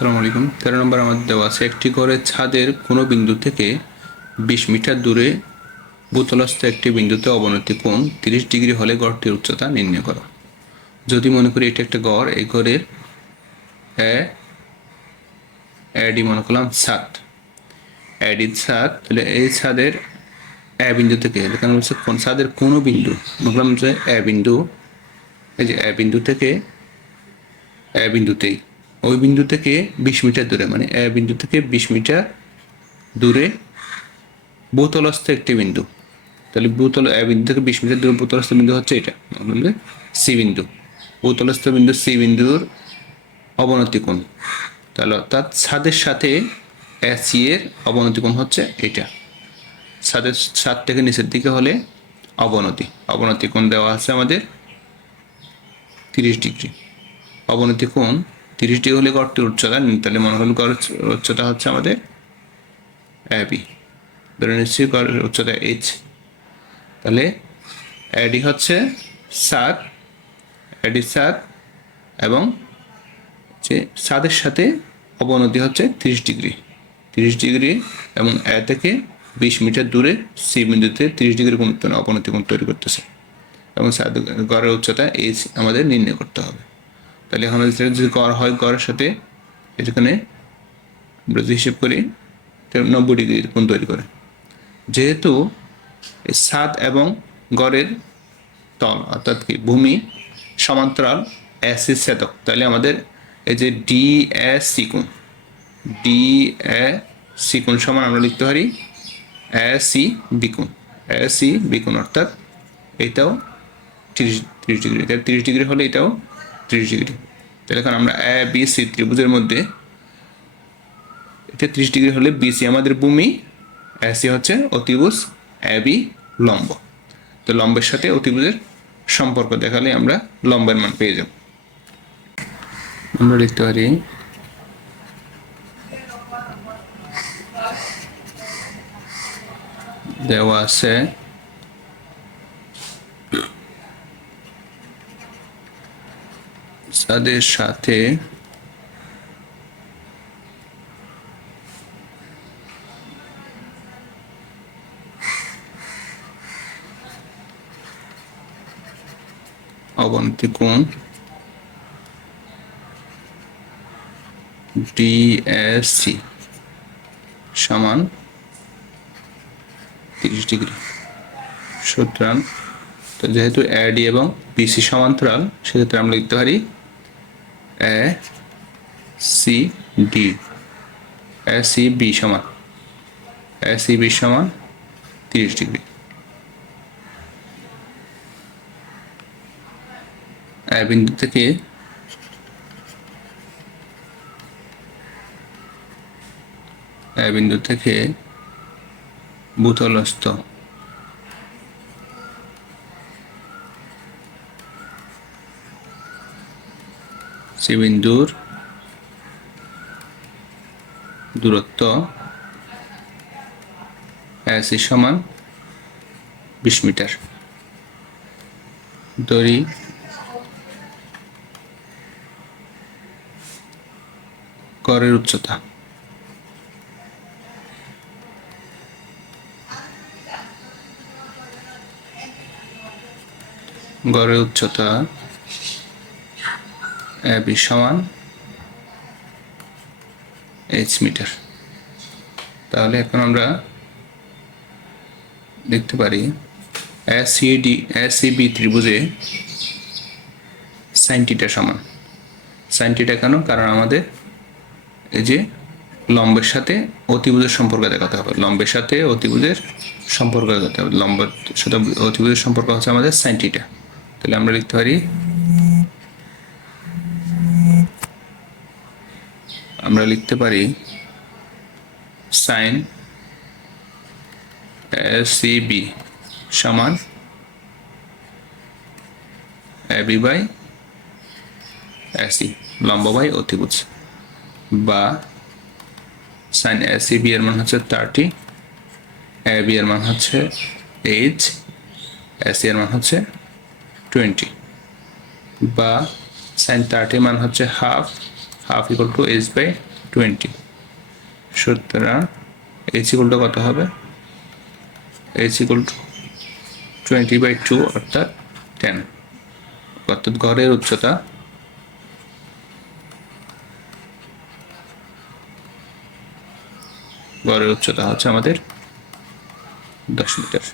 আসসালামু আলাইকুম। 13 নম্বর আমাদের দেওয়া আছে একটি ঘরের ছাদের কোনো বিন্দু থেকে 20 মিটার দূরে ভূতলস্থ একটি বিন্দুতে অবনতি কোণ 30 ডিগ্রি হলে ঘরটির উচ্চতা নির্ণয় করো। যদি মনে করি এটা একটা ঘর, এই ঘরের এডি মনে করলাম ছাদ, এডি ছাদ, তাহলে এই ছাদের এ বিন্দু থেকে এখানে হচ্ছে কোন ছাদের কোনো বিন্দু বললাম যে এ বিন্দু, এই যে এ বিন্দু থেকে এ বিন্দুতেই ওই বিন্দু থেকে 20 মিটার দূরে, মানে এ বিন্দু থেকে 20 মিটার দূরে ভূতলস্থ একটি বিন্দু। তাহলে এ বিন্দু থেকে 20 মিটার দূরে ভূতলস্থ বিন্দু হচ্ছে এটা, মানে সি বিন্দু। ভূতলস্থ বিন্দু সি বিন্দুর অবনতি কোণ, তাহলে অর্থাৎ ছাদের সাথে এসি এর অবনতি কোণ হচ্ছে এটা। ছাদ থেকে নিচের দিকে হলে অবনতি কোণ দেওয়া আছে আমাদের 30 ডিগ্রি। অবনতি কোণ 30 ডিগ্রি হলে গড়টির উচ্চতা, তাহলে মনে হল গড়ের উচ্চতা হচ্ছে আমাদের এবি, ধরে নিচ্ছি গড়ের উচ্চতা এইচ। তাহলে এডি হচ্ছে ছাদ এবং যে ছাদের সাথে অবনতি হচ্ছে 30 ডিগ্রি এবং এ থেকে 20 মিটার দূরে সি বিন্দুতে 30 ডিগ্রি অবনতি কোণ তৈরি করতেছে এবং গড়ের উচ্চতা এইচ আমাদের নির্ণয় করতে হবে। তাহলে এখন যদি গড় হয়, গড়ের সাথে এখানে আমরা যদি হিসেব করি 90 ডিগ্রি কোণ তৈরি করে। যেহেতু ছাদ এবং গড়ের তল অর্থাৎ কি ভূমি সমান্তরাল এসি ছেদক, তাহলে আমাদের এই যে ডি এ সি কোণ সমান আমরা লিখতে পারি এ সি বি কোণ, অর্থাৎ এইটাও 30 ডিগ্রি, 30 ডিগ্রি হলে এটাও 30 ডিগ্রি। তাহলে এখন আমরা এ বি সি ত্রিভুজের মধ্যে এটা 30 ডিগ্রি হলে বিসি আমাদের ভূমি, এসি হচ্ছে অতিভুজ, এ বি লম্ব। তো লম্বের সাথে অতিভুজের সম্পর্ক দেখালে আমরা লম্বের মান পেয়ে যাব। আমরা লিখতে পারি দেওয়া আছে ছাদের সাথে অবনতি কোণ ডিএসসি সমান 30 ডিগ্রি। সুতরাং তো যেহেতু এডি এবং বিসি সমান্তরাল, সেক্ষেত্রে আমরা লিখতে পারি এ সি বি সমান 30 ডিগ্রি। এ বিন্দু থেকে ভূতলস্থ সি বিন্দুর দূরত্ব এসি সমান 20 মিটার। ধরি গড়ের উচ্চতা এবি সমান এইচ মিটার। তাহলে এখন আমরা দেখতে পারি এসিবি ত্রিভুজে সাইন থিটা সমান। সাইন থিটা কেন? কারণ আমাদের এই যে লম্বের সাথে অতিভুজের সম্পর্ক দেখাতে হবে, লম্বের সাথে অতিভুজের সম্পর্ক হচ্ছে আমাদের সাইন থিটা। তাহলে আমরা লিখতে পারি সাইন এসিবি সমান এবি বাই এসি, লম্ব বাই অতিভুজ, বা সাইন এসিবি এর মান হচ্ছে 30, এবি এর মান হচ্ছে 8, এসি এর মান হচ্ছে 20, বা সাইন 30 মান হচ্ছে half equal to H by 20, সুতরাং h ইকুয়াল টু কত হবে, h ইকুয়াল টু 20/2 অর্থাৎ 10, অর্থাৎ গড়ের উচ্চতা হচ্ছে আমাদের 10 মিটার।